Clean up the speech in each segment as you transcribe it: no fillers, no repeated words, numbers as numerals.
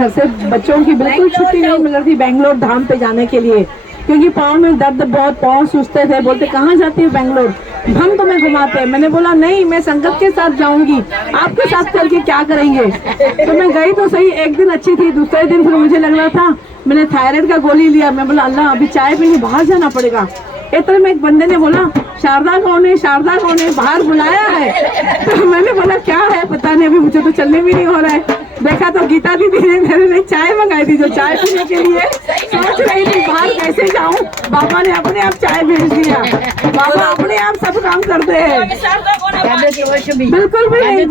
घर से बच्चों की बिल्कुल छुट्टी नहीं मिल रही थी बेंगलोर धाम पे जाने के लिए, क्योंकि पाँव में दर्द, बहुत पाँव सुस्ते थे। बोलते कहाँ जाती है बेंगलोर, हम तुम्हें घुमाते हैं। मैंने बोला नहीं, मैं संगत के साथ जाऊंगी, आपके साथ चल के क्या करेंगे। तो मैं गई तो सही, एक दिन अच्छी थी, दूसरे दिन फिर मुझे लग रहा था, मैंने थायराइड का गोली लिया। मैं बोला अल्लाह अभी चाय पीने बाहर जाना पड़ेगा। इतने में एक बंदे ने बोला शारदा कौन है, शारदा कौन है, बाहर बुलाया है। तो मैंने बोला क्या है पता नहीं, अभी मुझे तो चलने भी नहीं हो रहा है। देखा तो गीता दीदी ने मेरे लिए चाय मंगाई थी, जो चाय पीने के लिए सोच रही थी बाहर कैसे जाऊं। बाबा ने अपने आप चाय भेज दिया। बाबा अपने आप सब काम करते हैं, बिल्कुल भी नहीं।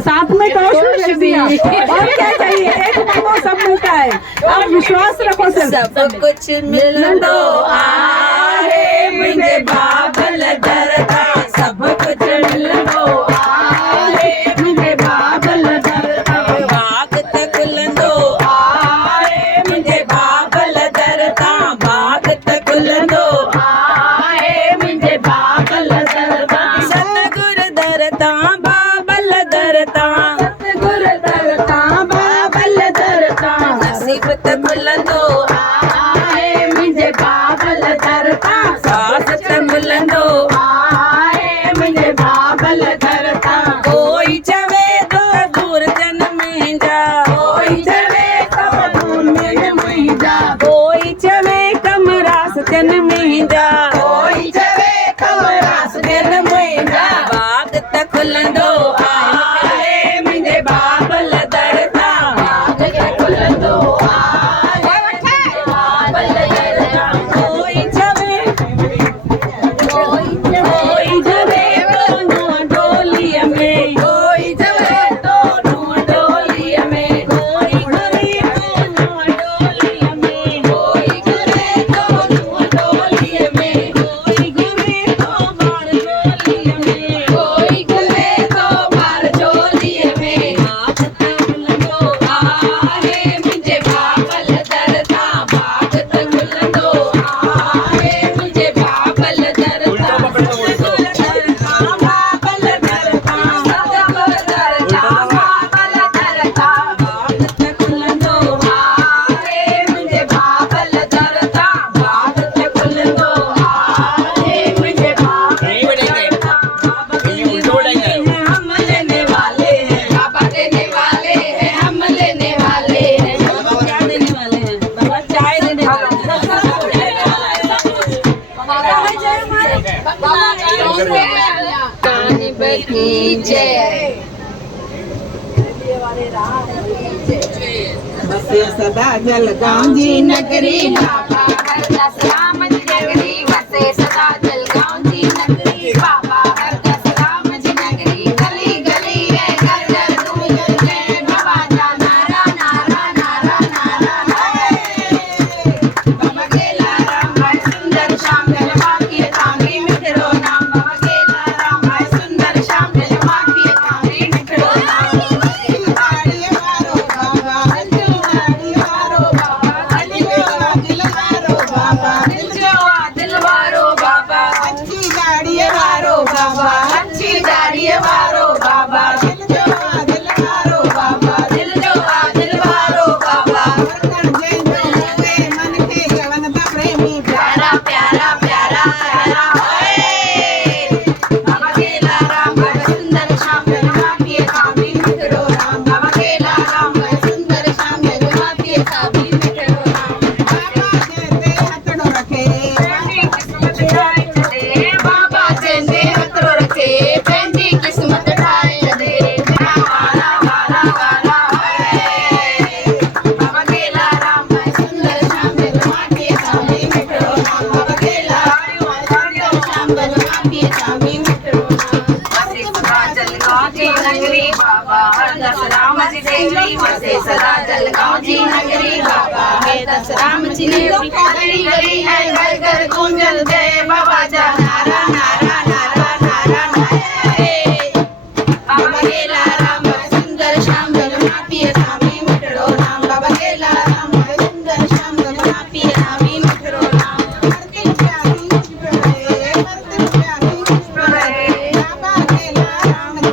साथ में टोस्ट भी भेज दिया, और क्या चाहिए, एक मांगो सब मिलता है। आप विश्वास रखो, सब कुछ मिल दो आहे मुझे बाबल दरदा, सब कुछ मिल दो आहे मुझे बाबल दरदा, बाग तक लंदो आहे मुझे बाबल दरदा, बाग तक लंदो आहे मुझे बाबल दरदा, सतगुरु दरदा बाबल दरदा, सतगुरु दरदा बाबल दरदा, नसीब तक लंदो आहे मुझे बाबल दरदा, साथ तक लंदो आहे मुझे बाबल दरदा, कोई चवे तो दूर जन में जा, कोई चवे तो दूर में जा, कोई चवे कमरास जन में जा, कोई चवे कमरास जन में जा, बाग तक लंदो आहे मुझे बाबल दरदा, बाग तक लंदो आहे बाबल दरदा, कोई चवे कोई जवे दोनों डोलिया में, कोई जवे दोनों डोलिया में, कोई करे दोनों डोलिया में, कोई करे दोनों डोलिया में, कोई करे दो बार डोलिया में, कोई करे दो बार डोलिया में, बाग तक लंदो आहे मुझे बाबल दरदा, बाग तक लंदो आहे मुझे बाबल दरदा, बाबल दरदा, सतगुरु दरदा बाबल दरदा, बाग तक लंदो आहे मुझे बाबल दरदा, बाग तक लंदो आहे मुझे बाबल दरदा, हम लेने वाले हैं, बाबा देने वाले हैं, हम लेने वाले हैं, क्या देने वाले हैं, बाबा चाय देने वाले हैं, कानी बगीचे बसे सदा जलगांव जी नगरी, बाबा हरदास राम जी नगरी, बसे सदा जलगांव जी नगरी, बाबा हरदास राम जी नगरी, गली गली है घर घर गूंज है बाबा जा नारा नारा नारा नारा है, बाबा गेला राम है सुंदर श्याम गलवा की तांगी मिठरो नाम, बाबा गेला राम है सुंदर श्याम गलवा की तांगी मिठरो नाम, दिलवारो बाबा अच्छी गाड़ी वारो बाबा, अच्छी गाड़ी वारो बाबा, दिलवारो बाबा, दिल जो दिलवारो बाबा, प्यारा प्यारा प्यारा प्यारा है, बाबा गेला राम है सुंदर श्याम गलवा की तांगी मिठरो नाम, बाबा गेला राम है सुंदर श्याम गलवा की तांगी मिठरो नाम, बाबा चेंदे हथरो रखे पेंदी किस्मत ठाए दे, वाला वाला वाला है, बाबा गेला राम है सुंदर श्याम गलवा की तांगी मिठरो नाम, बाबा गेला श्याम गलवा की तांगी मिठरो नाम, बसे सदा जलगांव जी नगरी, बाबा हरदास राम जी नगरी, बसे सदा जलगांव जी नगरी, बाबा हरदास राम जी नगरी, गली गली है घर घर गूंजल दे बाबा जा नारा नारा नारा नारा नारा, बाबा गेला राम है सुंदर श्याम गलवा की तांगी मिठरो नाम, बाबा गेला राम है सुंदर श्याम गलवा की तांगी मिठरो नाम, बाबा गेला राम जी,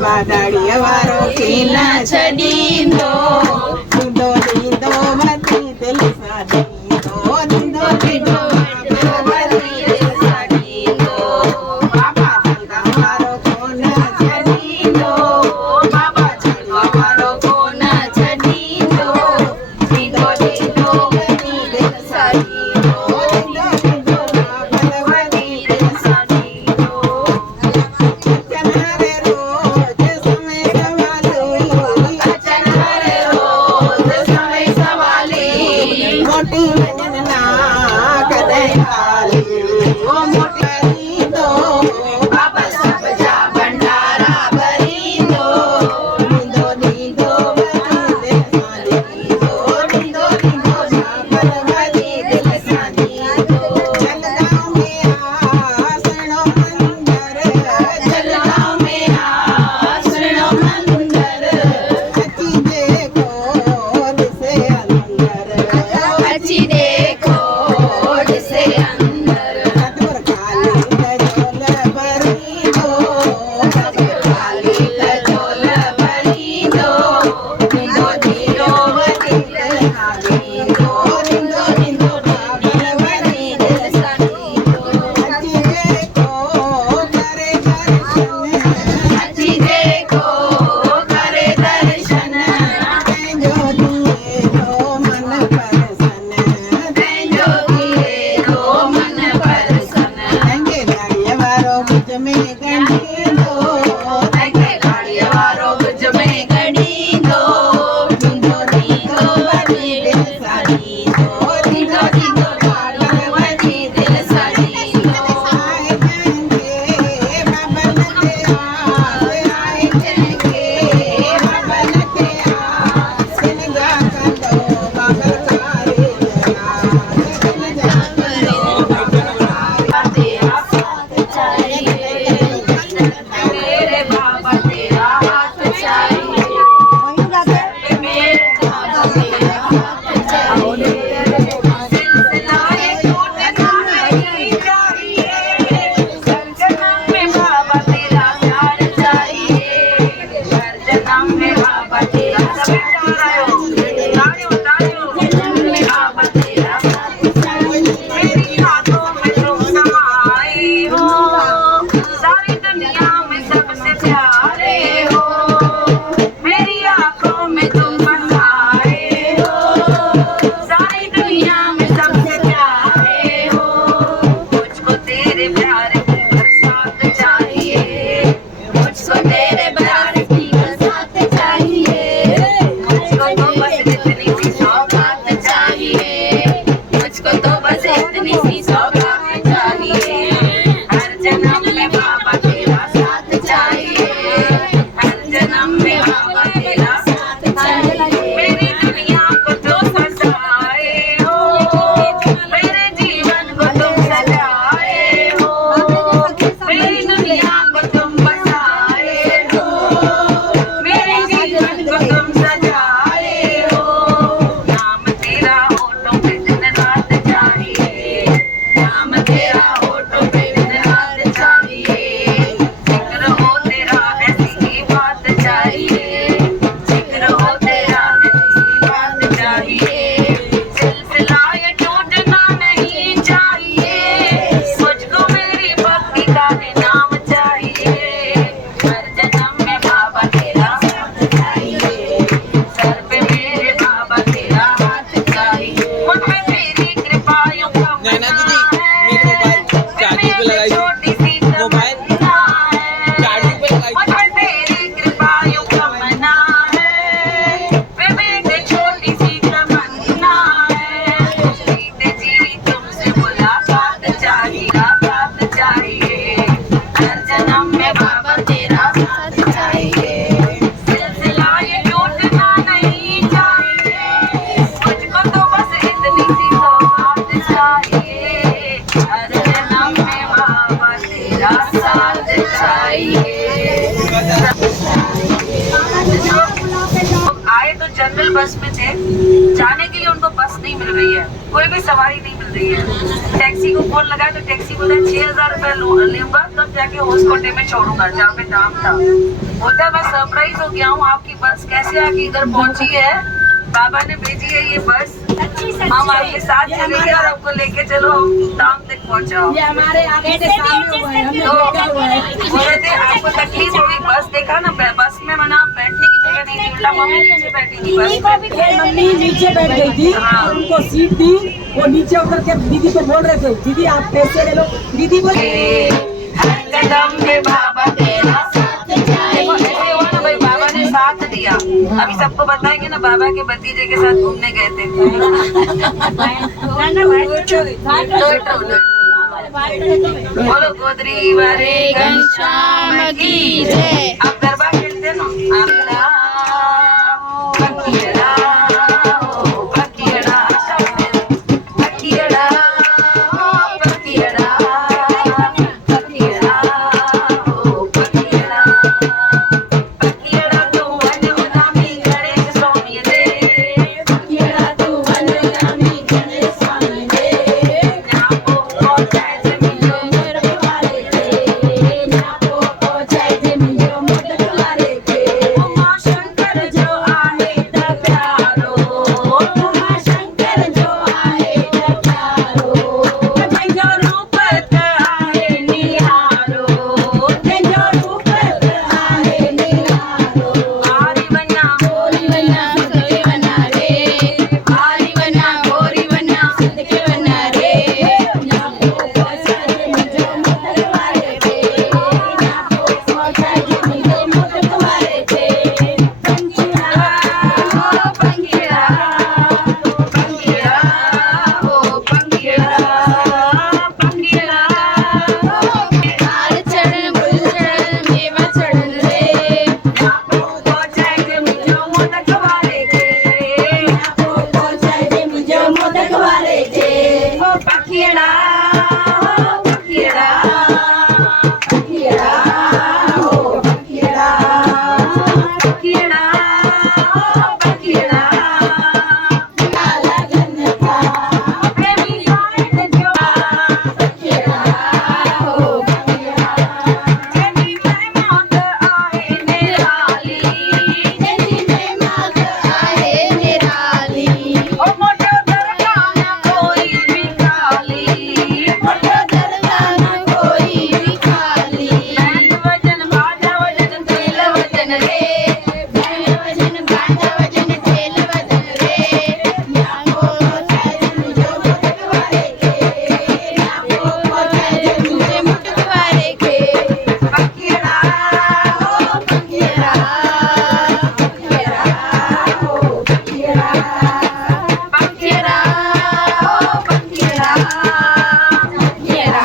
बाबा दाढ़िया वारो की न छॾींदो दीदो दीदो वती दिल सां ॾींदो दीदो दीदो वती दिल सां ॾींदो बाबा जलवा वारो कोन छॾींदो बाबा जलवा वारो कोन छॾींदो दीदो दीदो वती दिल सां ॾींदो दीदो दीदो वती दिल सां ॾींदो चनारे रोज समय सवाली अचन हर रोज़ समय सवाली मोटी वञन ना कॾहिं खाली ओ मोटी दीदो बाबा सब जा भंडारा भरींदो दीदो दीदो वती दिल सां ॾींदो दीदो दीदो बाबा वती दिल सां ॾींदो जलगांव में आसणो मंदर जलगांव में आसणो मंदर अची देखो ॾिसे अंदर अची देखो ॾिसे अंदर सतपुर खाली तजोल भरींदो सतपुर खाली तजोल भरींदो दीदो दीदो वती दिल सां ॾींदो दीदो दीदो बाबा वती दिल सां ॾींदो अची देखो करे दर्शन अची देखो करे दर्शन पंहिंजो दिए थो मन परसन पंहिंजो थिए थो मन परसन तंहिंजे दाढ़ीअ वारो कुझ में ॻंढींदो तंहिंखे गाड़ीअ वारो कुझ में गॾींदो दीदो दीदो वती दिल सां ॾींदो दीदो दीदो बाबा वती दिल सां ॾींदो आए जंहिंखे बाबन ते आस आए जंहिंखे बाबन ते आस सिनगा कंदो बाबा कारे सिनगा तेरा साथ चाहिए मेरे बाबा तेरा हाथ चाहिए मेरे बाबा तेरा हाथ चाहिए सिलसिलाए टूटना नहीं चाहिए हर जन्म में बाबा तेरा प्यार चाहिए हर जन्म में बाबा तेरा जन्म में बाबा तेरा साथ चाहिए मेरी हाथों में तुम समाए हो सारी दुनिया में सबसे प्यारे हो मेरी आंखों में तुम बसाए हो सारी दुनिया में सबसे प्यारे हो मुझको तेरे प्यार की बरसात चाहिए मुझको तेरे प्यार की बरसात चाहिए मुझको तो बस इतनी सी सौगात चाहिए मुझको तो बस इतनी सी सौगात चाहिए हर जन्म में बाबा तेरा साथ चाहिए हर जन्म में बाबा तेरा साथ चाहिए मेरी दुनिया को तो सजाए हो मेरे जीवन को तुम सजाए हो मेरी दुनिया को तुम बसाए हो मेरे जीवन को तुम सजाए हो नाम तेरा होठों पे दिन रात चाहिए नाम तेरा होठों पे दिन रात चाहिए जिक्र हो तेरा ऐसी ही बात चाहिए जिक्र हो तेरा ऐसी ही बात चाहिए सिलसिला ये टूटना नहीं चाहिए मुझको मेरी भक्ति का इनाम चाहिए हर जन्म में बाबा तेरा साथ चाहिए सर पे मेरे बाबा तेरा हाथ चाहिए मुझ पे तेरी कृपा यूं कम नैना दीदी, मेरे मोबाइल चार्जिंग पे लगाई थी। छोटी सी मोबाइल तमन्ना है चार्जिंग पे लगाई मुझ पे तेरी कृपा यूं कमना है वे बेटे छोटी सी तमन्ना है जीते जी तुमसे मुलाकात चाहिए हर जन्म में बाबा तेरा साथ चाहिए सिलसिला ये टूटना नहीं चाहिए मुझको तो बस इतनी सी सौगात चाहिए हर जन्म में बाबा तेरा साथ चाहिए आए तो जनरल बस में थे जाने के लिए उनको बस नहीं मिल रही है कोई भी सवारी नहीं मिल रही है टैक्सी को फोन लगाया तो टैक्सी बोला 6,000 रुपया लूंगा तब जाके होसकोटे में छोड़ूंगा जहाँ पे दाम था बोलता है मैं सरप्राइज हो गया हूँ, आपकी बस कैसे आके इधर पहुंची है, बाबा ने भेजी है ये बस, हम आपके साथ चलेंगे और आपको लेके चलो धाम तक पहुंचाओ। ये हमारे आगे से सामने हुआ है, हमने तो देखा हुआ है। बोले थे आपको तकलीफ होगी, बस देखा ना, बस में मना बैठने की जगह नहीं थी, उल्टा मम्मी नीचे बैठी थी बस में। मम्मी नीचे बैठ गई थी और उनको सीट दी, वो नीचे उतर के दीदी को बोल रहे थे दीदी आप पैसे ले लो, दीदी बोले हर कदम पे बाबा तेरा साथ जाए। देखो ऐसे हुआ ना भाई, बाबा ने साथ दिया। अभी सबको बताएंगे ना, बाबा के भतीजे के साथ घूमने गए थे। बोलो गोदरी वाले घनश्याम की जय। आप गरबा खेलते ना, आमला पकीड़ा ओ पकीड़ा पकीड़ा ओ पकीड़ा पकीड़ा ओ पकीड़ा पकीड़ा तू वननामी गणेश स्वामी दे, पकीड़ा तू वननामी गणेश स्वामी दे। नापो पहुंचाए जमीनो मोदक वाले के, नापो पहुंचाए जमीनो मोदक वाले के। उमा शंकर जो आहे त प्यारो, उमा शंकर जो आहे त प्यारो। जंहिंजो रूप त आहे निहारो, जंहिंजो रूप त आहे निहारो। हारी वञा गोरी वञा सदके वञा रे, हारी वञा गोरी वञा सदके वञा रे। नापो पहुंचाए जमीनो मोदक वाले के, नापो पहुंचाए जमीनो मोदक वाले के। पंखिड़ा हो पंखिड़ा, पंखिड़ा हो पंखिड़ा, पंखिड़ा हार चढ़न गुल चढ़न मेवा चढ़न रे। नापो पहुंचाए जमीनो मोदक वाले के, नापो पहुंचाए जमीनो मोदक वाले के। ओ पंखिड़ा हो पंखिड़ा, पंखिड़ा हो पंखिड़ा, पंखिड़ा हो पंखिड़ा। लगन था प्रेमी गायन जो, पंखिड़ा हो पंखिड़ा। जंहिंजी महिमात आहे निराली, जंहिंजी महिमात आहे निराली। ओ मोटो दरगाह न कोई भी खाली, मोटो दरगाह न कोई भी खाली। बैंड वजन बाजा वजन तेल वजन रे, बैंड वजन बाजा वजन तेल वजन रे। नापो पहुंचाए जमीनो मोदक वाले के, नापो पहुंचाए जमीनो मोदक वाले के। पकीड़ा हो पकीड़ा, पकीड़ा हो पकीड़ा, पकीड़ा हो पकीड़ा, पकीड़ा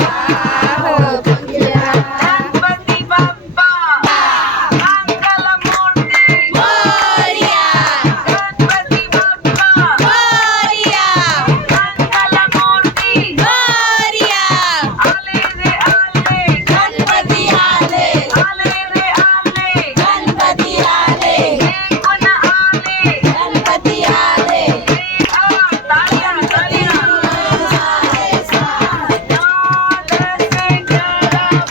हो पकीड़ा। गणपति बप्पा मंगल मूर्ति मोरया, गणपति बप्पा मोरया, मंगल मूर्ति मोरया। आले रे आले गणपति आले, आले रे आले गणपति आले। एक गुण आले गणपति आले। तालियां तालियां। 9 10 11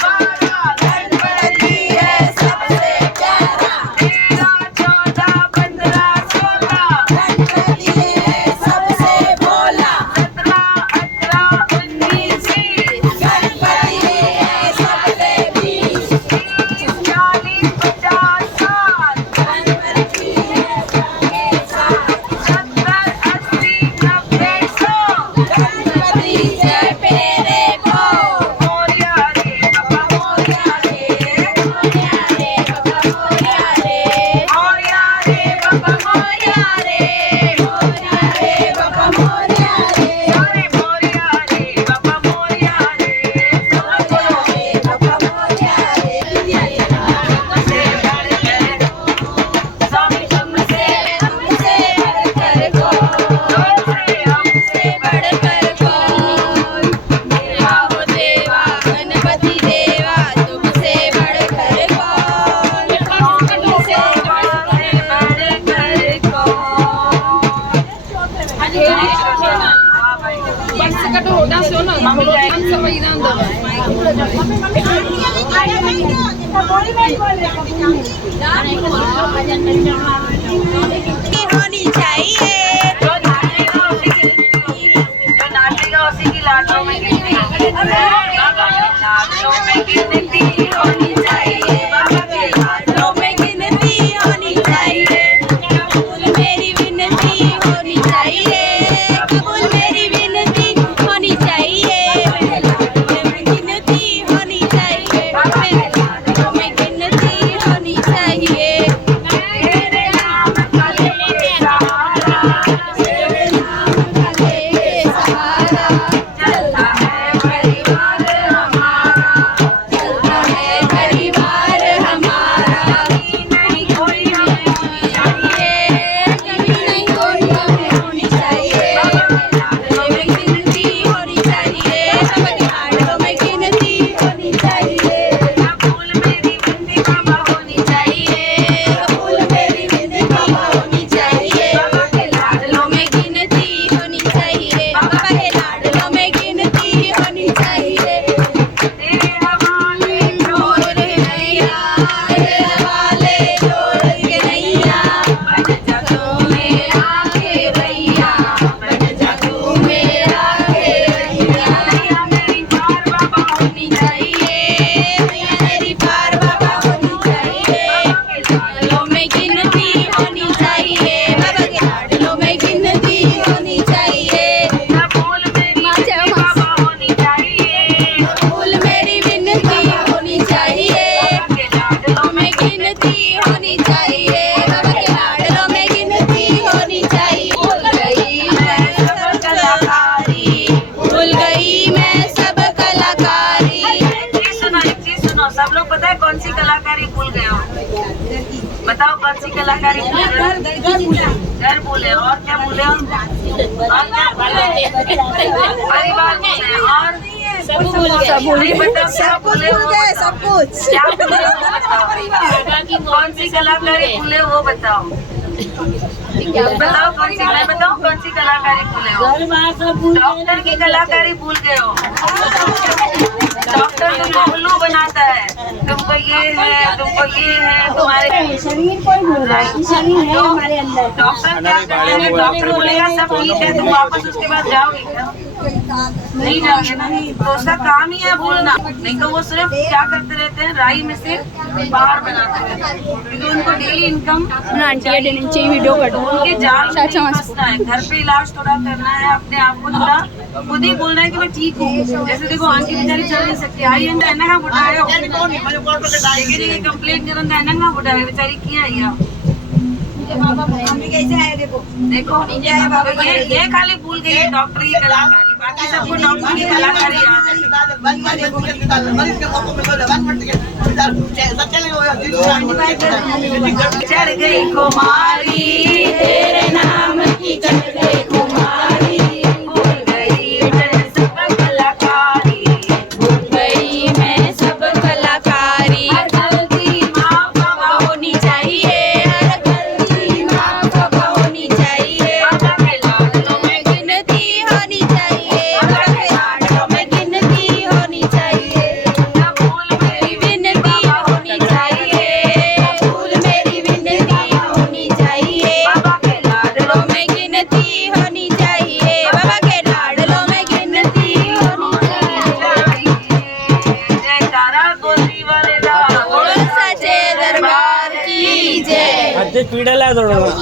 12 गणपति है सबसे प्यारा। 13 14 15 16 गणपति है सबसे भोला। 17 18 19 20 गणपति है सबसे 20। 30 40 50 60 गणपति है सबके साथ। 70 80 90 100 गणपति जय पेरे को। मोरया रे बाबा मोरया रे, मोरया रे बाबा मोरया रे, मोरया रे बाबा मोरया रे, मोरया रे बाबा मोरया रे। अरे मोरया रे बाबा मोरया रे, सब बोलो रे बाबा मोरया रे। से बढ़कर स्वामी तुमसे बढ़कर कौन, हमसे बढ़कर कौन। देवा हो देवा गणपति देवा, तुमसे बढ़कर कौन, तुमसे बढ़कर कौन। होनी चाहिए जो नाचेगा उसी की लाडों में गिनती लाडों में गिनती होनी चाहिए बाबा के लाडलों में गिनती होनी चाहिए कबूल मेरी विनती होनी चाहिए कबूल मेरी विनती होनी चाहिए लाडलों में गिनती होनी चाहिए लाडलों में गिनती होनी चाहिए तेरे नाम का लेके सहारा तेरे नाम का लेके सहारा चलता है परिवार हमारा चलता है परिवार हमारा नहीं कोई हमें होनी चाहिए कभी नहीं कोई हमें होनी चाहिए लाडलों में गिनती होनी चाहिए सबके लाडलों में गिनती होनी चाहिए कबूल मेरी विनती बाबा होनी चाहिए कबूल मेरी विनती होनी चाहिए बाबा के लाडलों में गिनती होनी चाहिए बाबा के लाडलों में गिनती होनी चाहिए तेरे हवाले छोड़ के नैया तेरे हवाले छोड़ के नैया बन जा तू मेरा खेवैया बन जा तू मेरा खेवैया नैया मेरी पार बाबा होनी चाहिए नैया मेरी पार बाबा होनी चाहिए लाडलों में गिनती होनी चाहिए बाबा के लाडलों में गिनती होनी चाहिए कबूल मेरी विनती बाबा होनी चाहिए कबूल मेरी विनती होनी चाहिए के लाडलों में गिनती होनी चाहिए बाबा के लाडलों में गिनती होनी चाहिए भूल गई मैं सब कलाकारी भूल गई मैं सब कलाकारी एक चीज सुनो सब लोग पता है कौन सी कलाकारी भूल गए हो बताओ कौन सी कलाकारी भूल गए हो? घर भूले हो और क्या भूले हो और क्या भूले परिवार भूले और सब भूल गए नहीं बताओ क्या भूले हो सब कुछ क्या भूले हो बताओ कौन सी कलाकारी भूले हो वो बताओ बताओ कौन सी मैं बताऊं कौन सी कलाकारी भूले हो डॉक्टर की कलाकारी भूल गए हो डॉक्टर तुमको उल्लू बनाता है तुमको ये है तुम्हारे शरीर को ही भूल रहा है शरीर है हमारे अंदर डॉक्टर क्या करेंगे डॉक्टर बोलेगा सब ठीक है तुम वापस उसके बाद जाओगे क्या नहीं जाओगे ना तो उसका काम ही है भूलना नहीं तो वो सिर्फ क्या करते रहते हैं राई में से बाहर बनाते रहते हैं क्योंकि उनको डेली इनकम वीडियो उनके जाल में नहीं फंसना है घर पे इलाज थोड़ा करना है अपने आप को थोड़ा खुद ही बोलना है कि मैं ठीक हूँ जैसे देखो आंटी बेचारी चल नहीं सकती आई है एना बुढ़ाए कंप्लेन करन एना बुढ़ाए बेचारी किया आई देखो ये खाली भूल गई है डॉक्टर की कलाकारी बाकी सबको डॉक्टर की कलाकारी याद है चढ़ गई कुमारी तेरे नाम की चढ़ गई कुमारी भूल गई मैं सब कलाकारी भूल गई मैं सब कलाकारी हर गलती माँ बाबा होनी चाहिए हर गलती माफ होनी चाहिए बाबा के लाडलों में गिनती होनी चाहिए बाबा के लाडलों में गिनती होनी चाहिए कबूल मेरी विनती होनी चाहिए कबूल मेरी विनती होनी चाहिए बाबा के लाडलों में गिनती होनी चाहिए बाबा के लाडलों में गिनती होनी चाहिए जयकारा गोदी वाले दा बोल सच्चे दरबार की जय अरे पीड़ा ला थोड़ा